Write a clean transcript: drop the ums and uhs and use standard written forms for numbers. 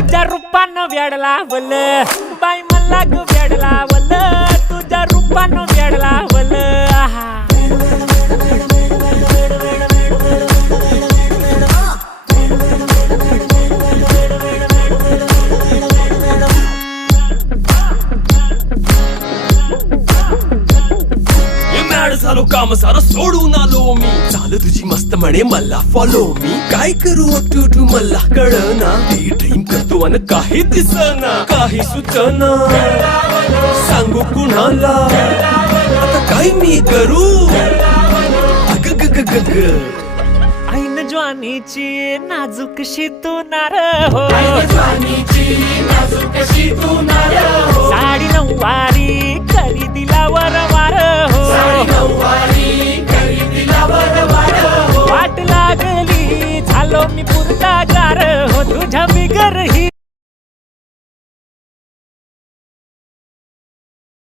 तुझ्या रूपानं वेड लावल बाई मला ग वेड लावल तुझ्या रूपानं वेड लावल झालो काम सारं सोडून आलो मी चाल तुझी मस्त म्हणे मला फॉलो मी काय करू टू मला कळना ती ड्रीम करतो अन काही दिसना काही सुचना सांगू कुणाला आता काय मी करू अग ग ग ग ग ऐन ज्वानीची नाजूकशी तू नार हो साडी नऊवारी करी दिला वरवार हो वाट लागली झालो मी पुरता गार हो तुझ्या बिगर ही